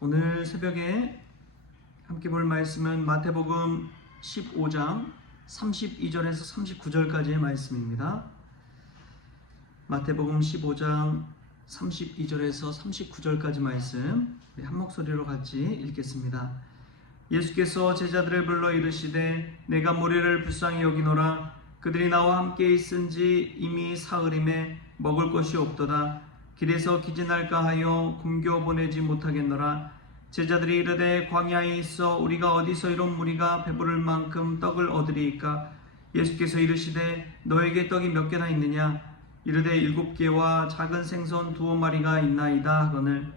오늘 새벽에 함께 볼 말씀은 마태복음 15장 32절에서 39절까지의 말씀입니다. 마태복음 15장 32절에서 39절까지 말씀 한 목소리로 같이 읽겠습니다. 예수께서 제자들을 불러 이르시되 내가 무리를 불쌍히 여기노라. 그들이 나와 함께 있은지 이미 사흘임에 먹을 것이 없도다. 길에서 기진할까 하여 굶겨 보내지 못하겠노라. 제자들이 이르되 광야에 있어 우리가 어디서 이런 무리가 배부를 만큼 떡을 얻으리이까? 예수께서 이르시되 너에게 떡이 몇 개나 있느냐? 이르되 7개와 작은 생선 2마리가 있나이다 하거늘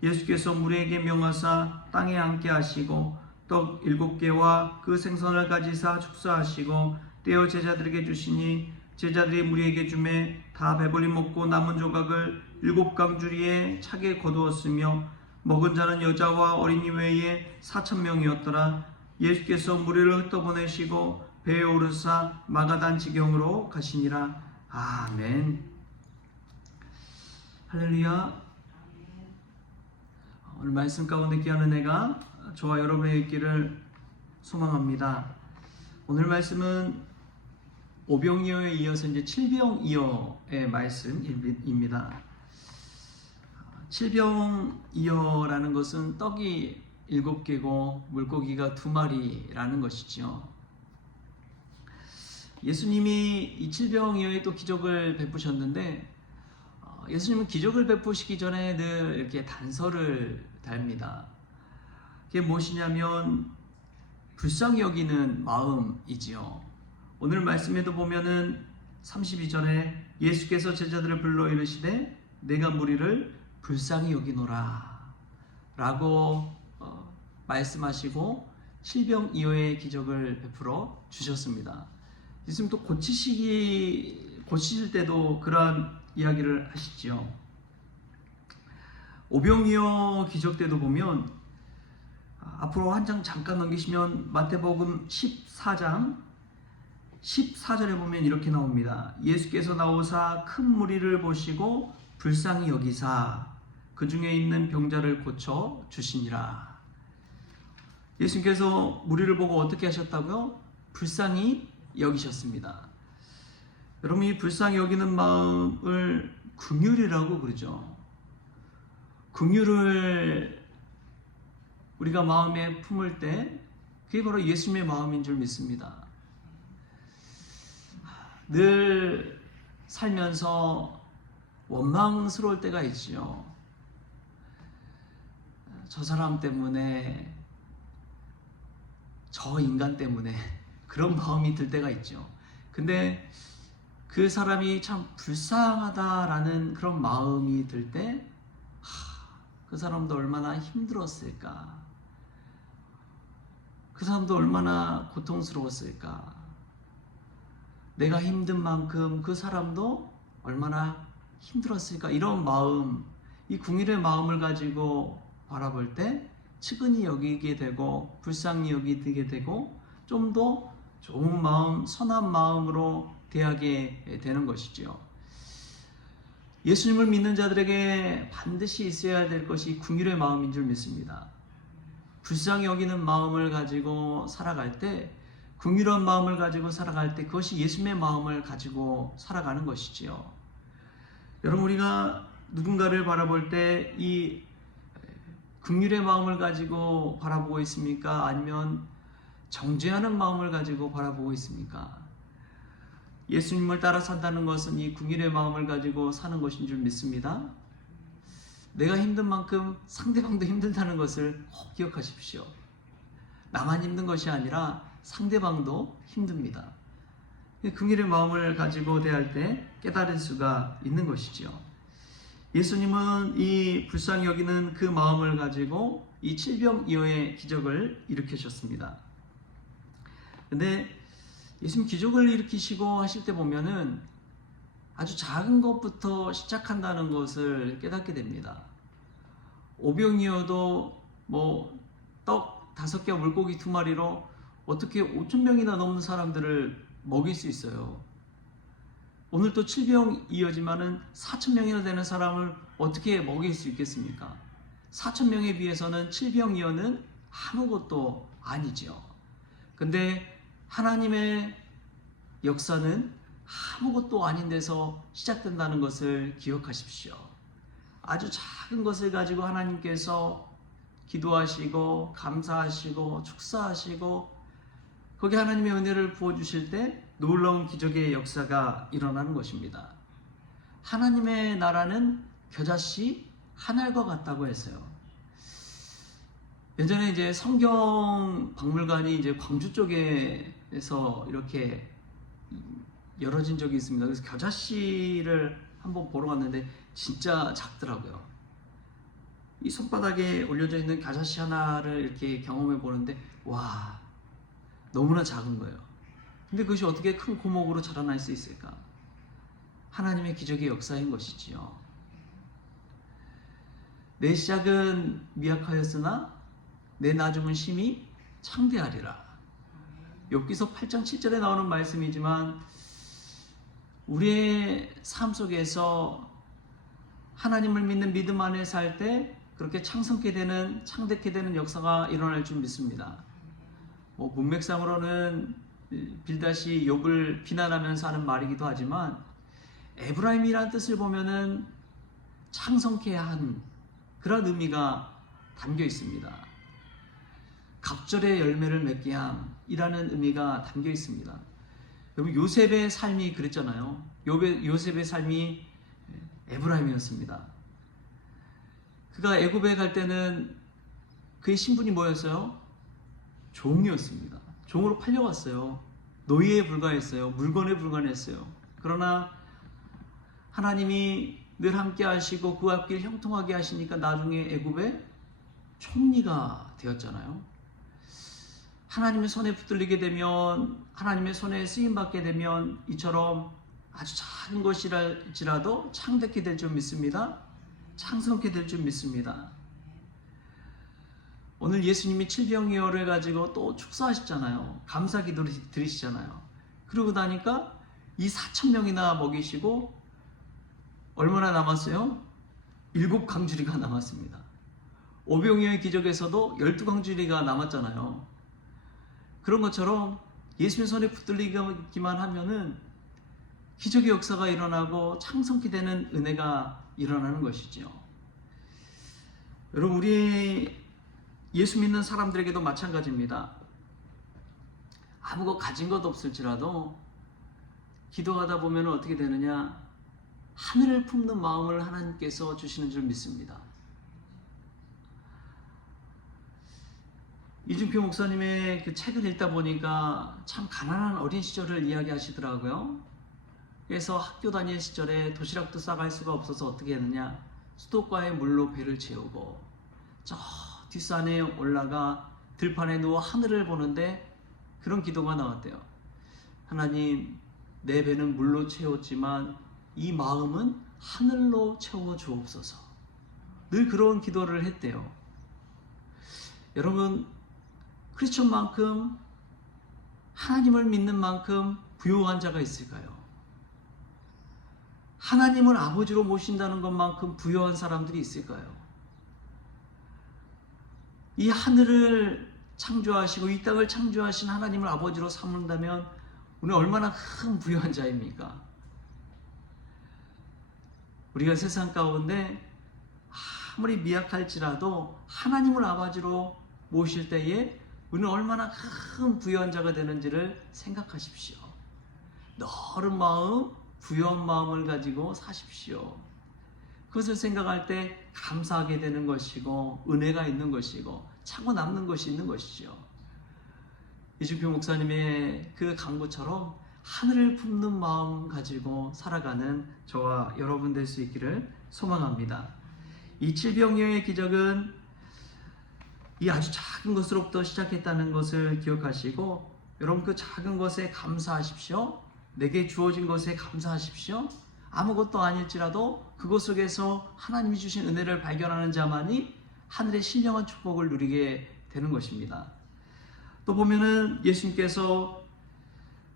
예수께서 무리에게 명하사 땅에 앉게 하시고 떡 7개와 그 생선을 가지사 축사하시고 떼어 제자들에게 주시니 제자들이 무리에게 주매 다 배불리 먹고 남은 조각을 7강주리에 차게 거두었으며 먹은 자는 여자와 어린이 외에 4,000명이었더라. 예수께서 무리를 흩어보내시고 배에 오르사 마가단 지경으로 가시니라. 아멘. 할렐루야. 오늘 말씀 가운데 귀한 은혜가 저와 여러분의 있기를 소망합니다. 오늘 말씀은 오병이어에 이어서 이제 칠병이어의 말씀입니다. 칠병이어라는 것은 떡이 7개고 물고기가 2마리라는 것이죠. 예수님이 이 칠병이어에 또 기적을 베푸셨는데 예수님은 기적을 베푸시기 전에 늘 이렇게 단서를 답니다. 그게 무엇이냐면 불쌍히 여기는 마음이지요. 오늘 말씀에도 보면은 32절에 예수께서 제자들을 불러 이르시되 내가 무리를 불쌍히 여기노라 라고 말씀하시고 칠병이어의 기적을 베풀어 주셨습니다. 예수님 또 고치실 때도 그러한 이야기를 하시죠. 오병이어 기적 때도 보면 앞으로 한 장 잠깐 넘기시면 마태복음 14장 14절에 보면 이렇게 나옵니다. 예수께서 나오사 큰 무리를 보시고 불쌍히 여기사 그 중에 있는 병자를 고쳐 주시니라. 예수님께서 무리를 보고 어떻게 하셨다고요? 불쌍히 여기셨습니다. 여러분, 이 불쌍히 여기는 마음을 긍휼이라고 그러죠. 긍휼을 우리가 마음에 품을 때 그게 바로 예수님의 마음인 줄 믿습니다. 늘 살면서 원망스러울 때가 있지요. 저 사람 때문에, 저 인간 때문에 그런 마음이 들 때가 있죠. 근데 그 사람이 참 불쌍하다라는 그런 마음이 들 때 그 사람도 얼마나 힘들었을까? 그 사람도 얼마나 고통스러웠을까? 내가 힘든 만큼 그 사람도 얼마나 힘들었을까? 이런 마음, 이 긍휼의 마음을 가지고 바라볼 때 측은히 여기게 되고 불쌍히 여기게 되고 좀 더 좋은 마음, 선한 마음으로 대하게 되는 것이죠. 예수님을 믿는 자들에게 반드시 있어야 될 것이 긍휼의 마음인 줄 믿습니다. 불쌍히 여기는 마음을 가지고 살아갈 때, 긍휼한 마음을 가지고 살아갈 때 그것이 예수님의 마음을 가지고 살아가는 것이지요. 여러분, 우리가 누군가를 바라볼 때 이 긍휼의 마음을 가지고 바라보고 있습니까? 아니면 정죄하는 마음을 가지고 바라보고 있습니까? 예수님을 따라 산다는 것은 이 긍휼의 마음을 가지고 사는 것인 줄 믿습니다. 내가 힘든 만큼 상대방도 힘들다는 것을 꼭 기억하십시오. 나만 힘든 것이 아니라 상대방도 힘듭니다. 긍휼의 마음을 가지고 대할 때 깨달을 수가 있는 것이죠. 예수님은 이 불쌍히 여기는 그 마음을 가지고 이 칠병이어의 기적을 일으키셨습니다. 근데 예수님 기적을 일으키시고 하실 때 보면은 아주 작은 것부터 시작한다는 것을 깨닫게 됩니다. 오병이어도 떡 5개와 물고기 2마리로 어떻게 5,000명이나 넘는 사람들을 먹일 수 있어요. 오늘 또 칠병이어지만은 4,000명이나 되는 사람을 어떻게 먹일 수 있겠습니까? 4,000명에 비해서는 질병이어는 아무것도 아니죠. 근데 하나님의 역사는 아무것도 아닌 데서 시작된다는 것을 기억하십시오. 아주 작은 것을 가지고 하나님께서 기도하시고 감사하시고 축사하시고 거기에 하나님의 은혜를 부어주실 때 놀라운 기적의 역사가 일어나는 것입니다. 하나님의 나라는 겨자씨 하늘과 같다고 했어요. 예전에 이제 성경 박물관이 이제 광주 쪽에서 이렇게 열어진 적이 있습니다. 그래서 겨자씨를 한번 보러 갔는데 진짜 작더라고요. 이 손바닥에 올려져 있는 겨자씨 하나를 이렇게 경험해 보는데 와, 너무나 작은 거예요. 근데 그것이 어떻게 큰 고목으로 자라날 수 있을까? 하나님의 기적의 역사인 것이지요. 내 시작은 미약하였으나 내 나중은 심히 창대하리라. 욥기서 8장 7절에 나오는 말씀이지만 우리의 삶 속에서 하나님을 믿는 믿음 안에 살 때 그렇게 창성케 되는 창대케 되는 역사가 일어날 줄 믿습니다. 문맥상으로는 빌닷이 욥을 비난하면서 하는 말이기도 하지만 에브라임이라는 뜻을 보면은 창성케 한 그런 의미가 담겨 있습니다. 갑절의 열매를 맺게 함이라는 의미가 담겨 있습니다. 여러분 요셉의 삶이 그랬잖아요. 요셉의 삶이 에브라임이었습니다. 그가 애굽에 갈 때는 그의 신분이 뭐였어요? 종이었습니다. 종으로 팔려갔어요. 노예에 불과했어요. 물건에 불과했어요. 그러나 하나님이 늘 함께 하시고 그 앞길 형통하게 하시니까 나중에 애굽의 총리가 되었잖아요. 하나님의 손에 붙들리게 되면 하나님의 손에 쓰임받게 되면 이처럼 아주 작은 것이랄지라도 창대케 될 줄 믿습니다. 창성케 될 줄 믿습니다. 오늘 예수님이 칠병이어를 가지고 또 축사하셨잖아요. 감사 기도를 드리시잖아요. 그러고 나니까 이 4,000명이나 먹이시고 얼마나 남았어요? 7강주리가 남았습니다. 오병이어의 기적에서도 12강주리가 남았잖아요. 그런 것처럼 예수님 손에 붙들리기만 하면은 기적의 역사가 일어나고 창성케 되는 은혜가 일어나는 것이죠. 여러분 우리 예수 믿는 사람들에게도 마찬가지입니다. 아무것 가진 것 없을지라도 기도하다 보면 어떻게 되느냐? 하늘을 품는 마음을 하나님께서 주시는 줄 믿습니다. 이준표 목사님의 그 책을 읽다 보니까 참 가난한 어린 시절을 이야기하시더라고요. 그래서 학교 다닐 시절에 도시락도 싸갈 수가 없어서 어떻게 했느냐? 수도가의 물로 배를 채우고 저 뒷산에 올라가 들판에 누워 하늘을 보는데 그런 기도가 나왔대요. 하나님, 내 배는 물로 채웠지만 이 마음은 하늘로 채워 주옵소서. 늘 그런 기도를 했대요. 여러분, 크리스천만큼 하나님을 믿는 만큼 부유한 자가 있을까요? 하나님을 아버지로 모신다는 것만큼 부유한 사람들이 있을까요? 이 하늘을 창조하시고 이 땅을 창조하신 하나님을 아버지로 삼는다면 우리는 얼마나 큰 부유한 자입니까? 우리가 세상 가운데 아무리 미약할지라도 하나님을 아버지로 모실 때에 우리는 얼마나 큰 부유한 자가 되는지를 생각하십시오. 넓은 마음, 부유한 마음을 가지고 사십시오. 그것을 생각할 때 감사하게 되는 것이고 은혜가 있는 것이고 차고 남는 것이 있는 것이죠. 이준표 목사님의 그 강구처럼 하늘을 품는 마음 가지고 살아가는 저와 여러분 될 수 있기를 소망합니다. 이 칠병이어의 기적은 이 아주 작은 것으로부터 시작했다는 것을 기억하시고 여러분 그 작은 것에 감사하십시오. 내게 주어진 것에 감사하십시오. 아무것도 아닐지라도 그것 속에서 하나님이 주신 은혜를 발견하는 자만이 하늘의 신령한 축복을 누리게 되는 것입니다. 또 보면은 예수님께서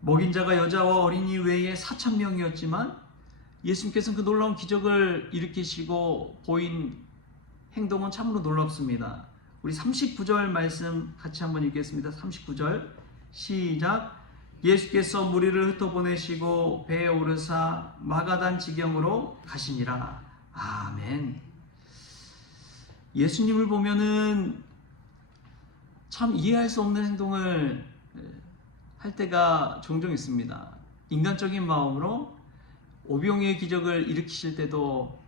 먹인 자가 여자와 어린이 외에 4,000명이었지만 예수님께서는 그 놀라운 기적을 일으키시고 보인 행동은 참으로 놀랍습니다. 우리 39절 말씀 같이 한번 읽겠습니다. 39절 시작. 예수께서 무리를 흩어보내시고 배에 오르사 마가단 지경으로 가시니라. 아멘. 예수님을 보면은 참 이해할 수 없는 행동을 할 때가 종종 있습니다. 인간적인 마음으로 오병이어의 기적을 일으키실 때도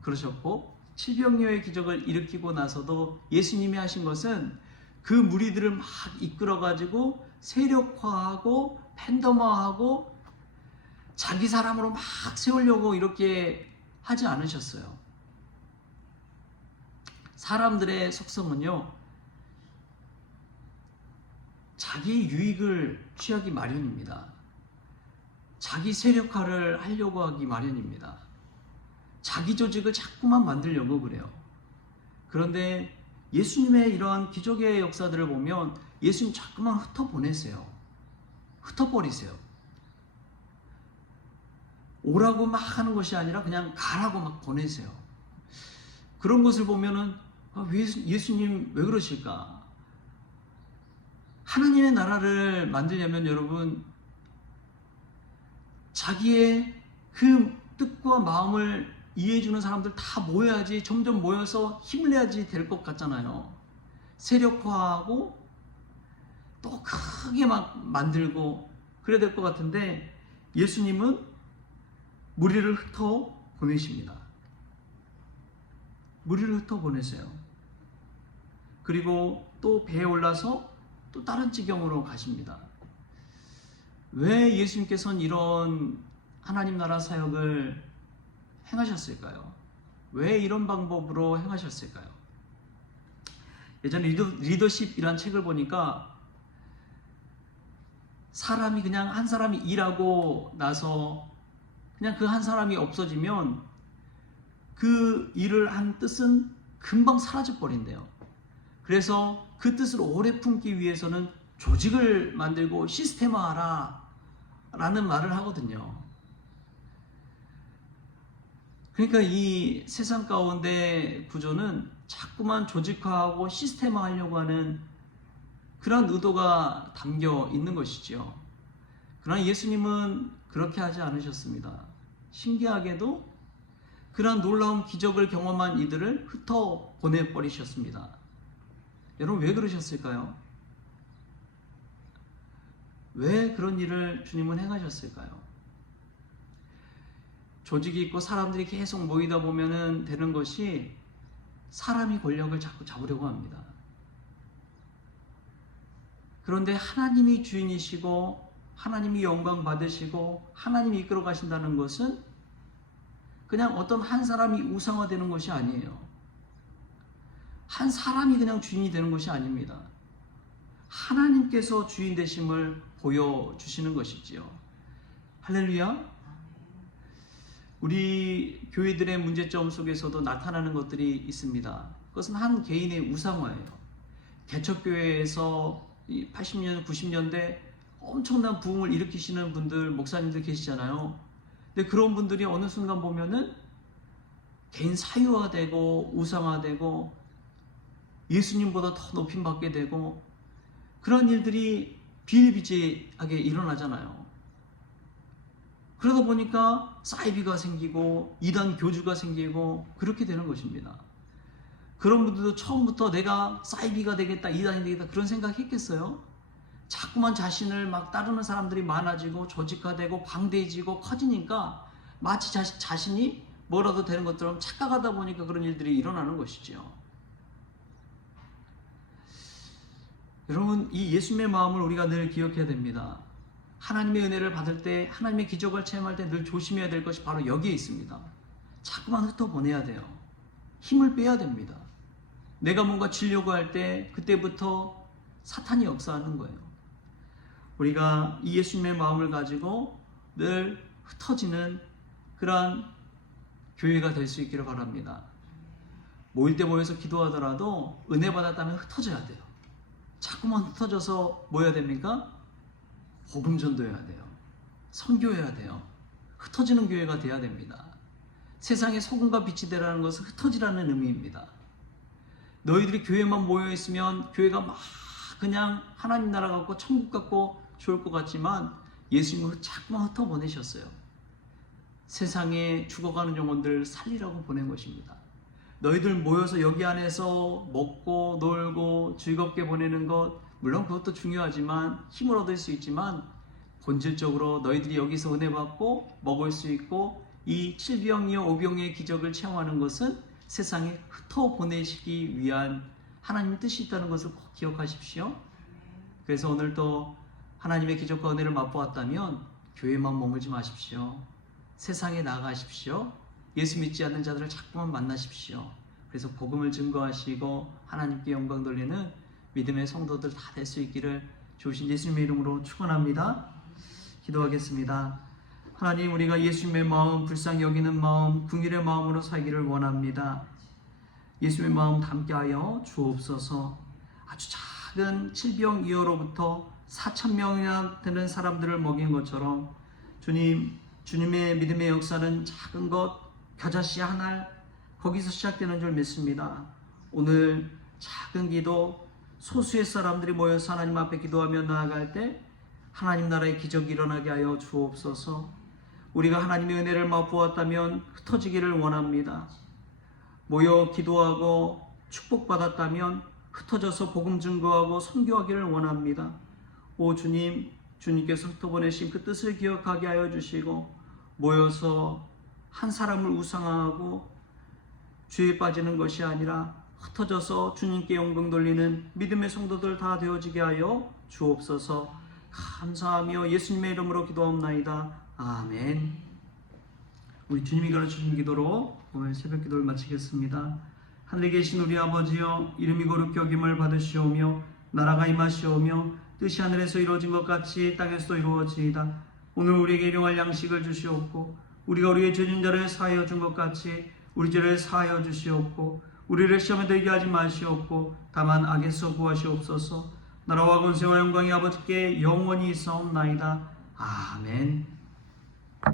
그러셨고, 칠병녀의 기적을 일으키고 나서도 예수님이 하신 것은 그 무리들을 막 이끌어가지고 세력화하고 팬덤화하고 자기 사람으로 막 세우려고 이렇게 하지 않으셨어요. 사람들의 속성은요, 자기 유익을 취하기 마련입니다. 자기 세력화를 하려고 하기 마련입니다. 자기 조직을 자꾸만 만들려고 그래요. 그런데 예수님의 이러한 기적의 역사들을 보면 예수님 자꾸만 흩어보내세요. 흩어버리세요. 오라고 막 하는 것이 아니라 그냥 가라고 막 보내세요. 그런 것을 보면은 예수님 왜 그러실까? 하나님의 나라를 만들려면 여러분, 자기의 그 뜻과 마음을 이해해주는 사람들 다 모여야지, 점점 모여서 힘을 내야지 될 것 같잖아요. 세력화하고 또 크게 막 만들고 그래야 될 것 같은데, 예수님은 무리를 흩어 보내십니다. 무리를 흩어 보내세요. 그리고 또 배에 올라서 또 다른 지경으로 가십니다. 왜 예수님께서는 이런 하나님 나라 사역을 행하셨을까요? 왜 이런 방법으로 행하셨을까요? 예전에 리더십이란 책을 보니까 사람이 그냥 한 사람이 일하고 나서 그냥 그 한 사람이 없어지면 그 일을 한 뜻은 금방 사라져 버린대요. 그래서 그 뜻을 오래 품기 위해서는 조직을 만들고 시스템화하라 라는 말을 하거든요. 그러니까 이 세상 가운데 구조는 자꾸만 조직화하고 시스템화하려고 하는 그런 의도가 담겨 있는 것이죠. 그러나 예수님은 그렇게 하지 않으셨습니다. 신기하게도 그런 놀라운 기적을 경험한 이들을 흩어 보내버리셨습니다. 여러분, 왜 그러셨을까요? 왜 그런 일을 주님은 행하셨을까요? 조직이 있고 사람들이 계속 모이다 보면은 되는 것이, 사람이 권력을 자꾸 잡으려고 합니다. 그런데 하나님이 주인이시고 하나님이 영광 받으시고 하나님이 이끌어 가신다는 것은 그냥 어떤 한 사람이 우상화되는 것이 아니에요. 한 사람이 그냥 주인이 되는 것이 아닙니다. 하나님께서 주인 되심을 보여주시는 것이지요. 할렐루야. 우리 교회들의 문제점 속에서도 나타나는 것들이 있습니다. 그것은 한 개인의 우상화예요. 개척교회에서 80년, 90년대 엄청난 부흥을 일으키시는 분들, 목사님들 계시잖아요. 근데 그런 분들이 어느 순간 보면은 개인 사유화되고 우상화되고 예수님보다 더 높임받게 되고 그런 일들이 비일비재하게 일어나잖아요. 그러다 보니까 사이비가 생기고 이단 교주가 생기고 그렇게 되는 것입니다. 그런 분들도 처음부터 내가 사이비가 되겠다, 이단이 되겠다 그런 생각했겠어요? 자꾸만 자신을 막 따르는 사람들이 많아지고 조직화되고 방대해지고 커지니까 마치 자신이 뭐라도 되는 것처럼 착각하다 보니까 그런 일들이 일어나는 것이죠. 여러분, 이 예수님의 마음을 우리가 늘 기억해야 됩니다. 하나님의 은혜를 받을 때, 하나님의 기적을 체험할 때 늘 조심해야 될 것이 바로 여기에 있습니다. 자꾸만 흩어보내야 돼요. 힘을 빼야 됩니다. 내가 뭔가 지려고 할 때 그때부터 사탄이 역사하는 거예요. 우리가 이 예수님의 마음을 가지고 늘 흩어지는 그러한 교회가 될 수 있기를 바랍니다. 모일 때 모여서 기도하더라도 은혜 받았다면 흩어져야 돼요. 자꾸만 흩어져서 뭐 해야 됩니까? 복음 전도해야 돼요. 선교해야 돼요. 흩어지는 교회가 돼야 됩니다. 세상에 소금과 빛이 되라는 것은 흩어지라는 의미입니다. 너희들이 교회만 모여 있으면 교회가 막 그냥 하나님 나라 같고 천국 같고 좋을 것 같지만 예수님은 자꾸만 흩어보내셨어요. 세상에 죽어가는 영혼들 살리라고 보낸 것입니다. 너희들 모여서 여기 안에서 먹고 놀고 즐겁게 보내는 것, 물론 그것도 중요하지만 힘을 얻을 수 있지만 본질적으로 너희들이 여기서 은혜 받고 먹을 수 있고 이 7병이요 5병의 기적을 체험하는 것은 세상에 흩어보내시기 위한 하나님의 뜻이 있다는 것을 꼭 기억하십시오. 그래서 오늘도 하나님의 기적과 은혜를 맛보았다면 교회만 머물지 마십시오. 세상에 나가십시오. 예수 믿지 않는 자들을 자꾸만 만나십시오. 그래서 복음을 증거하시고 하나님께 영광 돌리는 믿음의 성도들 다 될 수 있기를 주신 예수님의 이름으로 축원합니다. 기도하겠습니다. 하나님, 우리가 예수님의 마음, 불쌍히 여기는 마음, 긍휼의 마음으로 살기를 원합니다. 예수님의 마음 담게 하여 주옵소서. 아주 작은 질병이어로부터 4,000명이나 되는 사람들을 먹인 것처럼 주님의 믿음의 역사는 작은 것, 겨자씨 한 알, 거기서 시작되는 줄 믿습니다. 오늘 작은 기도, 소수의 사람들이 모여서 하나님 앞에 기도하며 나아갈 때 하나님 나라의 기적이 일어나게 하여 주옵소서. 우리가 하나님의 은혜를 맛보았다면 흩어지기를 원합니다. 모여 기도하고 축복받았다면 흩어져서 복음 증거하고 선교하기를 원합니다. 오 주님, 주님께서 흩어보내신 그 뜻을 기억하게 하여 주시고 모여서 한 사람을 우상화하고 죄에 빠지는 것이 아니라 흩어져서 주님께 영광 돌리는 믿음의 성도들 다 되어지게 하여 주옵소서. 감사하며 예수님의 이름으로 기도하옵나이다. 아멘. 우리 주님이 가르쳐준 기도로 오늘 새벽 기도를 마치겠습니다. 하늘에 계신 우리 아버지여, 이름이 거룩히 여김을 받으시오며 나라가 임하시오며 뜻이 하늘에서 이루어진 것 같이 땅에서도 이루어지이다. 오늘 우리에게 일용할 양식을 주시옵고 우리가 우리의 죄진 자를 사하여 준 것 같이 우리 죄를 사하여 주시옵고 우리를 시험에 들게 하지 마시옵고 다만 악에서 구하시옵소서. 나라와 권세와 영광이 아버지께 영원히 있사옵나이다. 아멘.